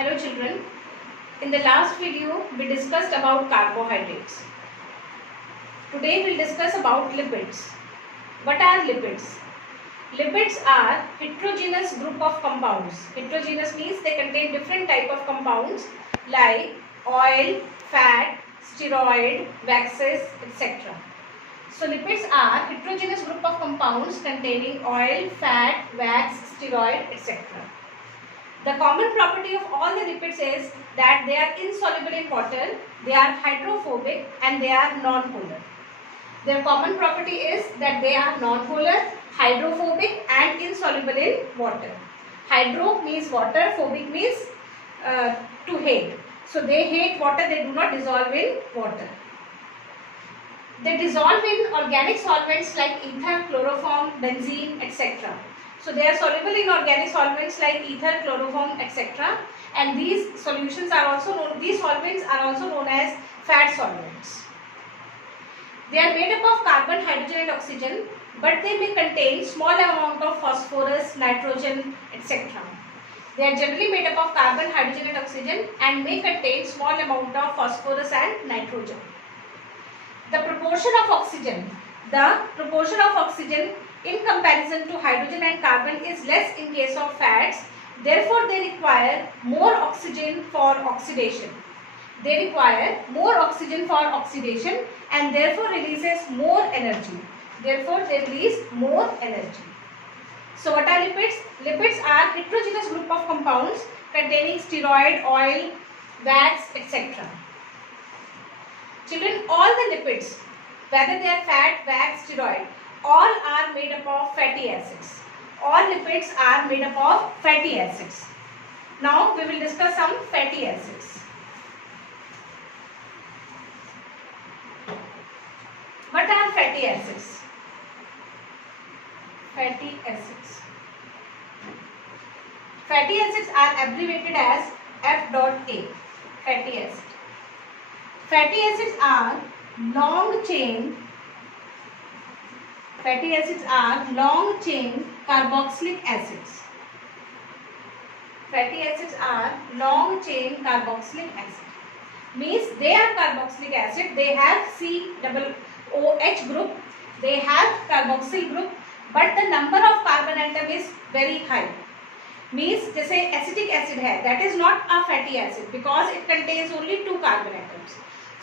Hello children. In the last video we discussed about carbohydrates. Today we'll discuss about lipids. What are lipids? Lipids are heterogeneous group of compounds. Heterogeneous means they contain different type of compounds like oil, fat, steroid, waxes, etc. So lipids are heterogeneous group of compounds containing oil, fat, wax, steroid, etc. The common property of all the lipids is that they are insoluble in water, they are hydrophobic and they are non-polar. Their common property is that they are non-polar, hydrophobic and insoluble in water. Hydro means water, phobic means to hate. So they hate water, they do not dissolve in water. They dissolve in organic solvents like ether, chloroform, benzene, etc. So they are soluble in organic solvents like ether, chloroform, etc. And these solutions are also known, these solvents are also known as fat solvents. They are made up of carbon, hydrogen and oxygen, but they may contain small amount of phosphorus, nitrogen, etc. They are generally made up of carbon, hydrogen and oxygen and may contain small amount of phosphorus and nitrogen. The proportion of oxygen in comparison to hydrogen and carbon is less in case of fats. Therefore, they require more oxygen for oxidation. They require more oxygen for oxidation and therefore releases more energy. Therefore, they release more energy. So, what are lipids? Lipids are heterogeneous group of compounds containing steroid, oil, wax, etc. Children, all the lipids, whether they are fat, wax, steroid, all are made up of fatty acids. All lipids are made up of fatty acids. Now we will discuss some fatty acids. What are fatty acids? Fatty acids. Fatty acids are abbreviated as F.A. Fatty acid. Fatty acids are long chain carboxylic acids. Fatty acids are long chain carboxylic acid. Means they are carboxylic acid. They have COOH group. They have carboxyl group, but the number of carbon atom is very high. Means जैसे acetic acid है, that is not a fatty acid because it contains only 2 carbon atoms.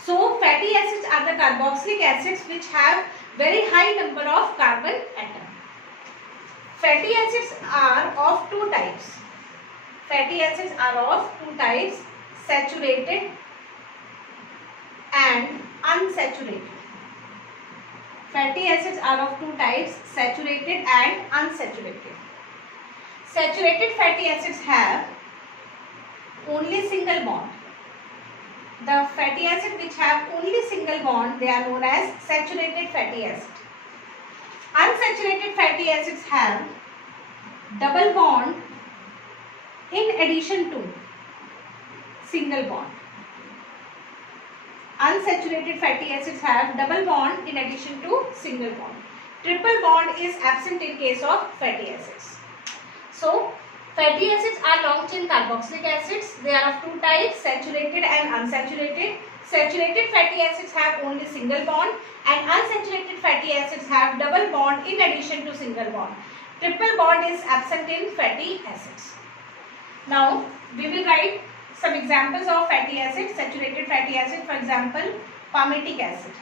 So fatty acids are the carboxylic acids which have very high number of carbon atom. Fatty acids are of 2 types. Fatty acids are of 2 types, saturated and unsaturated. Fatty acids are of 2 types, saturated and unsaturated. Saturated fatty acids have only single bond. The fatty acid which have only single bond, they are known as saturated fatty acid. Unsaturated fatty acids have double bond in addition to single bond. Unsaturated fatty acids have double bond in addition to single bond. Triple bond is absent in case of fatty acids. So, fatty acids are long chain carboxylic acids. They are of 2 types, saturated and unsaturated. Saturated fatty acids have only single bond and unsaturated fatty acids have double bond in addition to single bond. Triple bond is absent in fatty acids. Now, we will write some examples of fatty acids, saturated fatty acid. For example, palmitic acid.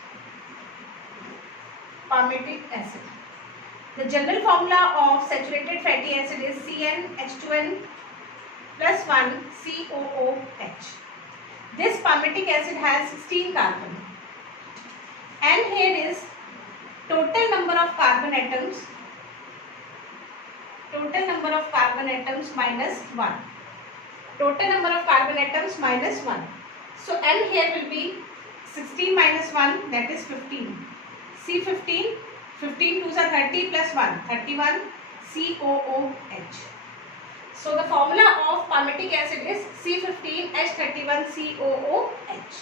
Palmitic acid. The general formula of saturated fatty acid is CnH2n plus 1 COOH. This palmitic acid has 16 carbon. And here is total number of carbon atoms. Total number of carbon atoms minus 1. Total number of carbon atoms minus 1. So N here will be 16 minus 1, that is 15. C15. 15 2s are 30 plus 1, 31 COOH. So the formula of palmitic acid is C15H31COOH.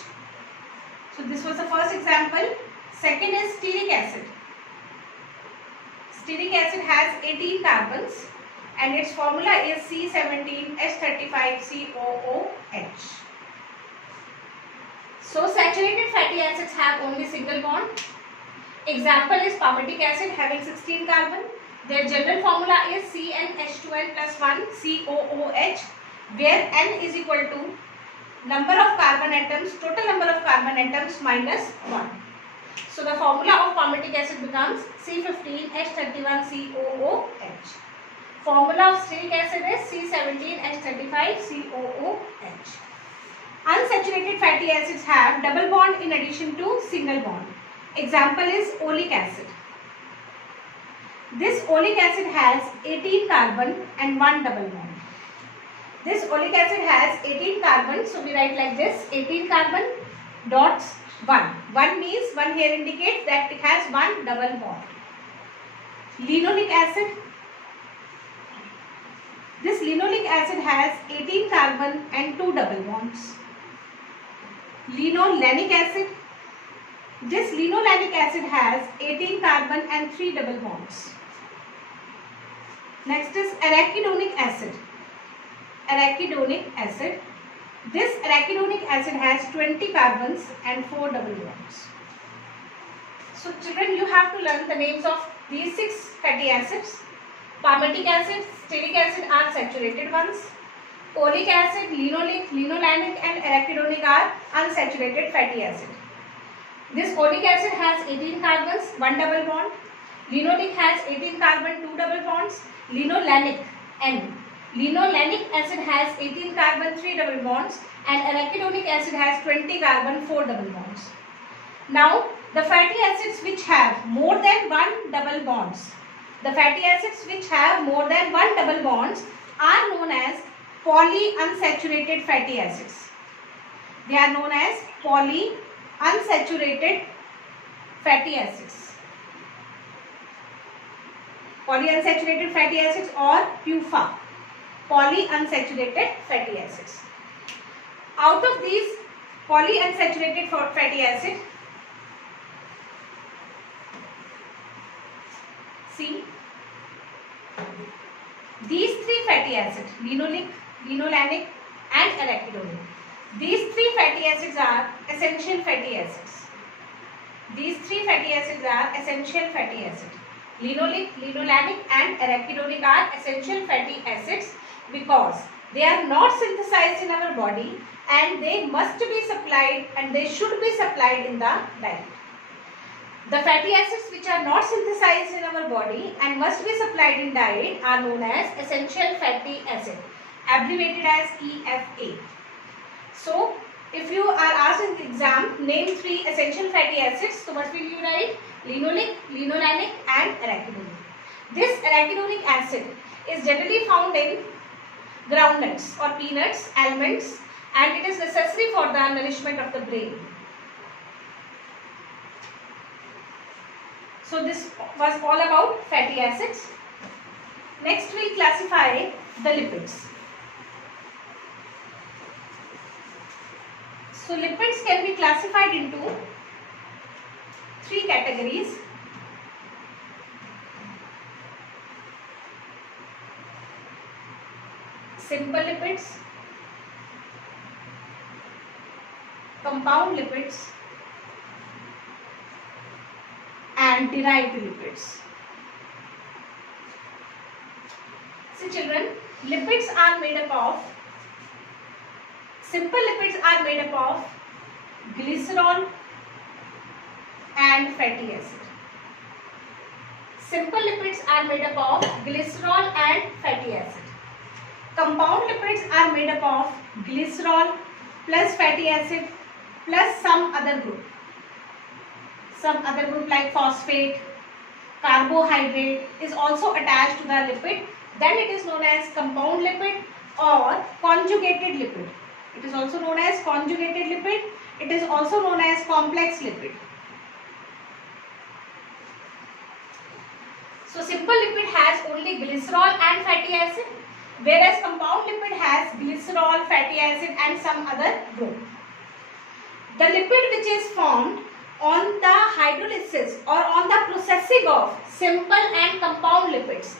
So this was the first example. Second is stearic acid. Stearic acid has 18 carbons and its formula is C17H35COOH. So saturated fatty acids have only single bond. Example is palmitic acid having 16 carbon. Their general formula is CnH2n plus 1 COOH, where N is equal to number of carbon atoms, total number of carbon atoms minus 1. So the formula of palmitic acid becomes C15H31COOH. Formula of stearic acid is C17H35COOH. Unsaturated fatty acids have double bond in addition to single bond. Example is oleic acid. This oleic acid has 18 carbon and 1 double bond. This oleic acid has 18 carbon, so we write like this: 18 carbon dots 1. 1 means 1 here indicates that it has 1 double bond. Linoleic acid. This linoleic acid has 18 carbon and 2 double bonds. Linolenic acid. This linolenic acid has 18 carbon and 3 double bonds. Next is arachidonic acid. Arachidonic acid. This arachidonic acid has 20 carbons and 4 double bonds. So children, you have to learn the names of these 6 fatty acids. Palmitic acid, stearic acid are saturated ones. Oleic acid, linoleic, linolenic and arachidonic are unsaturated fatty acid. This oleic acid has 18 carbons, 1 double bond. Linoleic has 18 carbon, 2 double bonds. Linolenic N. Linolenic acid has 18 carbon, 3 double bonds, and arachidonic acid has 20 carbon, 4 double bonds. Now, the fatty acids which have more than 1 double bonds, the fatty acids which have more than 1 double bonds are known as polyunsaturated fatty acids. They are known as polyunsaturated fatty acids. Polyunsaturated fatty acids or PUFA. Polyunsaturated fatty acids. Out of these polyunsaturated fatty acids, see, these 3 fatty acids, linoleic, linolenic and arachidonic, these 3 fatty acids are essential fatty acids. These 3 fatty acids are essential fatty acids. Linoleic, linolenic and arachidonic are essential fatty acids because they are not synthesized in our body and they must be supplied and they should be supplied in the diet. The fatty acids which are not synthesized in our body and must be supplied in diet are known as essential fatty acid, abbreviated as EFA. So, if you are asked in the exam, name 3 essential fatty acids, so what will you write? Linoleic, linolenic and arachidonic. This arachidonic acid is generally found in groundnuts or peanuts, almonds, and it is necessary for the nourishment of the brain. So this was all about fatty acids. Next we will classify the lipids. So lipids can be classified into 3 categories. Simple lipids, compound lipids and derived lipids. See children, lipids are made up of, simple lipids are made up of glycerol and fatty acid. Simple lipids are made up of glycerol and fatty acid. Compound lipids are made up of glycerol plus fatty acid plus some other group. Some other group like phosphate, carbohydrate is also attached to the lipid. Then it is known as compound lipid or conjugated lipid. It is also known as conjugated lipid. It is also known as complex lipid. So simple lipid has only glycerol and fatty acid, whereas compound lipid has glycerol, fatty acid and some other group. The lipid which is formed on the hydrolysis or on the processing of simple and compound lipids,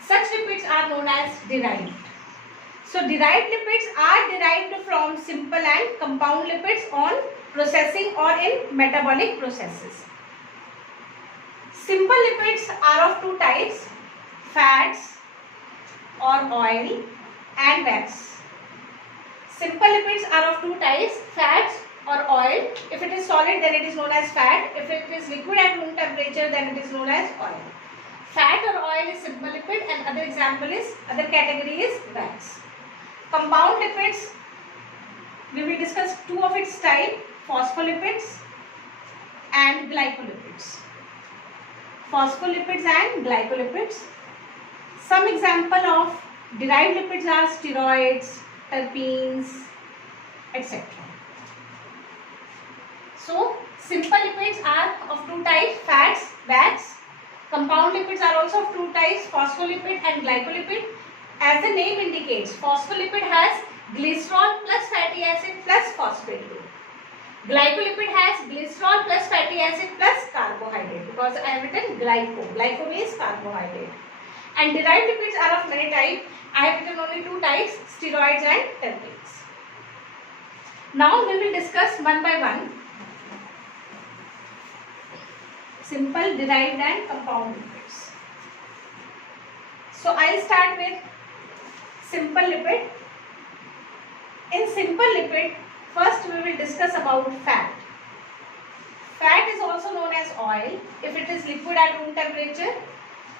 Such lipids are known as derived. So derived lipids are derived from simple and compound lipids on processing or in metabolic processes. Simple lipids are of two types, fats or oil and wax. Simple lipids are of two types, fats or oil. If it is solid, then it is known as fat. If it is liquid at room temperature, then it is known as oil. Fat or oil is simple lipid, and other category is wax. Compound lipids, we will discuss two of its type, phospholipids and glycolipids. Phospholipids and glycolipids. Some example of derived lipids are steroids, terpenes, etc. So, simple lipids are of two types, fats, wax. Compound lipids are also of two types, phospholipid and glycolipid. As the name indicates, phospholipid has glycerol plus fatty acid plus phosphate group. Glycolipid has glycerol plus fatty acid plus carbohydrate, because I have written glyco. Glyco means carbohydrate. And derived lipids are of many types. I have written only two types, steroids and terpenes. Now we will discuss one by one simple, derived and compound lipids. So I will start with simple lipid. In simple lipid, first we will discuss about fat. Fat is also known as oil if it is liquid at room temperature.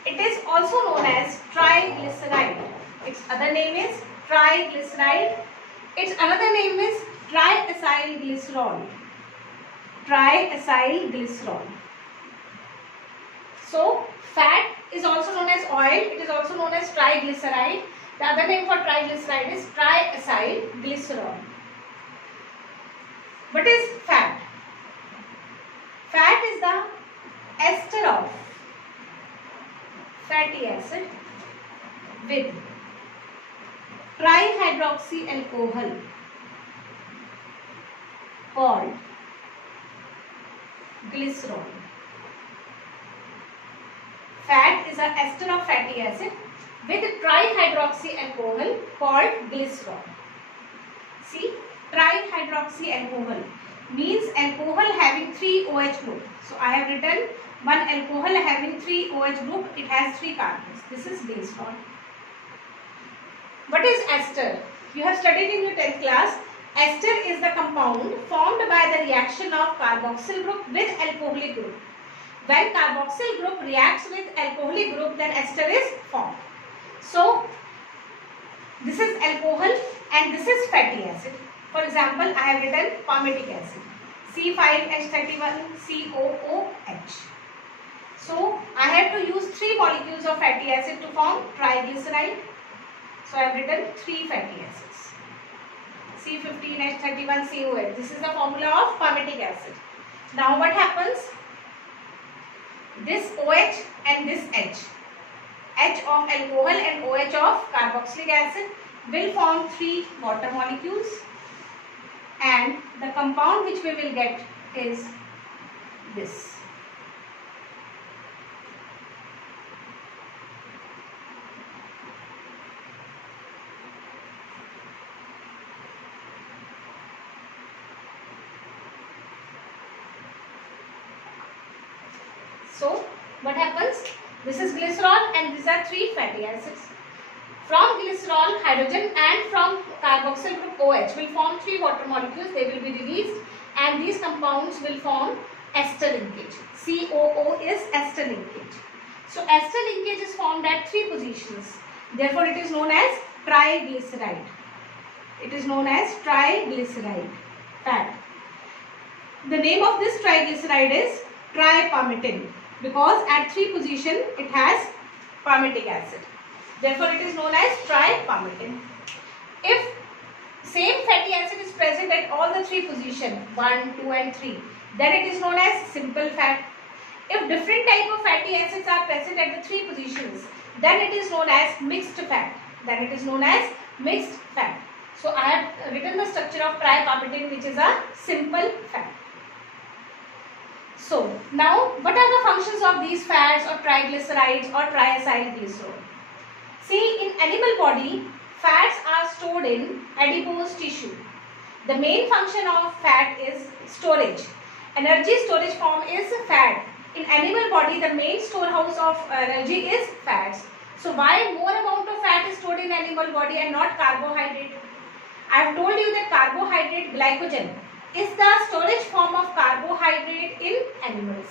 It is also known as triglyceride. Its other name is triglyceride. Its another name is triacylglycerol. Triacylglycerol. So, fat is also known as oil. It is also known as triglyceride. The other name for triglyceride is triacylglycerol. What is fat? Fat is the ester of fatty acid with trihydroxyalcohol called glycerol. Fat is an ester of fatty acid with trihydroxyalcohol called glycerol. See, trihydroxyalcohol means alcohol having 3 OH group. So I have written one alcohol having 3 OH group. It has 3 carbons. This is glycerol. What is ester? You have studied in your 10th class. Ester is the compound formed by the reaction of carboxyl group with alcoholic group. When carboxyl group reacts with alcoholic group, then ester is formed. So, this is alcohol and this is fatty acid. For example, I have written palmitic acid, C5H31COOH. So, I have to use 3 molecules of fatty acid to form triglyceride. So, I have written 3 fatty acids, C15H31COOH. This is the formula of palmitic acid. Now, what happens? This OH and this H of alcohol and OH of carboxylic acid will form 3 water molecules, and the compound which we will get is this. So, what happens? This is glycerol and these are 3 fatty acids. From glycerol, hydrogen and from carboxyl group OH will form 3 water molecules. They will be released and these compounds will form ester linkage. COO is ester linkage. So, ester linkage is formed at 3 positions. Therefore, it is known as triglyceride. It is known as triglyceride fat. The name of this triglyceride is tripalmitin, because at 3 position it has palmitic acid. Therefore, it is known as tripalmitin. If same fatty acid is present at all the 3 positions, 1, 2 and 3, then it is known as simple fat. If different type of fatty acids are present at the 3 positions, then it is known as mixed fat. Then it is known as mixed fat. So, I have written the structure of tripalmitin, which is a simple fat. So, now what are the functions of these fats or triglycerides or triacylglycerol? See, in animal body, fats are stored in adipose tissue. The main function of fat is storage. Energy storage form is fat. In animal body, the main storehouse of energy is fats. So why more amount of fat is stored in animal body and not carbohydrate? I have told you that carbohydrate, glycogen, is the storage form of carbohydrate in animals.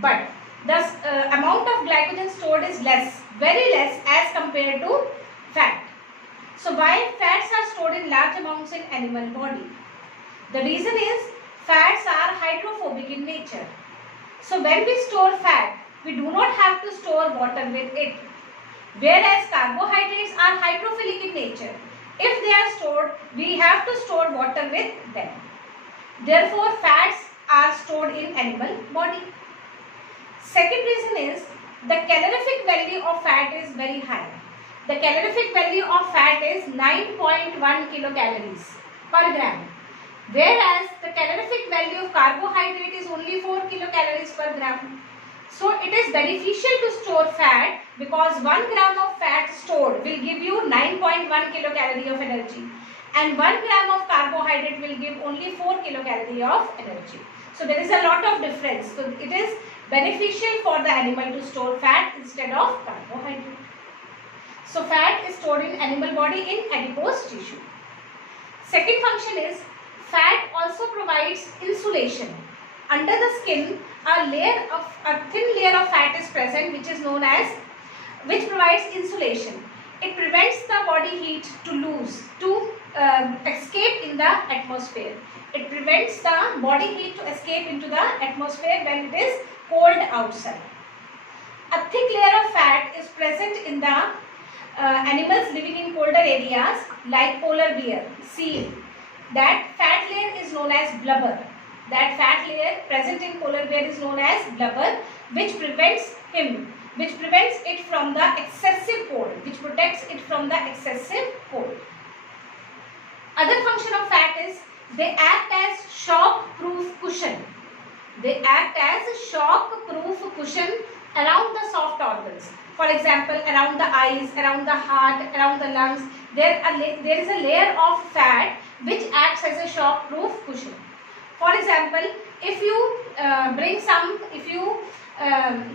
But the amount of glycogen stored is less, very less as compared to fat. So why fats are stored in large amounts in animal body? The reason is fats are hydrophobic in nature. So when we store fat, we do not have to store water with it. Whereas carbohydrates are hydrophilic in nature. If they are stored, we have to store water with them. Therefore, fats are stored in animal body. Second reason is the calorific value of fat is very high. The calorific value of fat is 9.1 kilocalories per gram. Whereas the calorific value of carbohydrate is only 4 kilocalories per gram. So it is beneficial to store fat because 1 gram of fat stored will give you 9.1 kilocalorie of energy. And 1 gram of carbohydrate will give only 4 kilocalorie of energy. So there is a lot of difference. So it is beneficial for the animal to store fat instead of carbohydrate. So fat is stored in animal body in adipose tissue. Second function is fat also provides insulation. Under the skin, a thin layer of fat is present which provides insulation. It prevents the body heat to escape in the atmosphere. It prevents the body heat to escape into the atmosphere when it is cold outside. A thick layer of fat is present in the animals living in colder areas like polar bear, seal. That fat layer is known as blubber. That fat layer present in polar bear is known as blubber, which prevents it from the excessive cold, which protects it from the excessive cold. Other function of fat is they act as shock-proof cushion. They act as a shock-proof cushion around the soft organs. For example, around the eyes, around the heart, around the lungs, there is a layer of fat which acts as a shock-proof cushion. For example, if you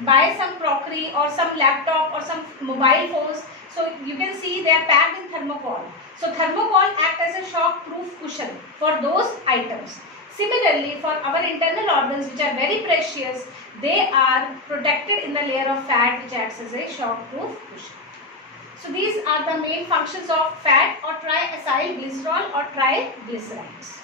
buy some crockery or some laptop or some mobile phones, so you can see they are packed in thermocol. So thermocol acts as a shock-proof cushion for those items. Similarly, for our internal organs which are very precious, they are protected in the layer of fat which acts as a shock-proof cushion. So these are the main functions of fat or triacylglycerol or triglycerides.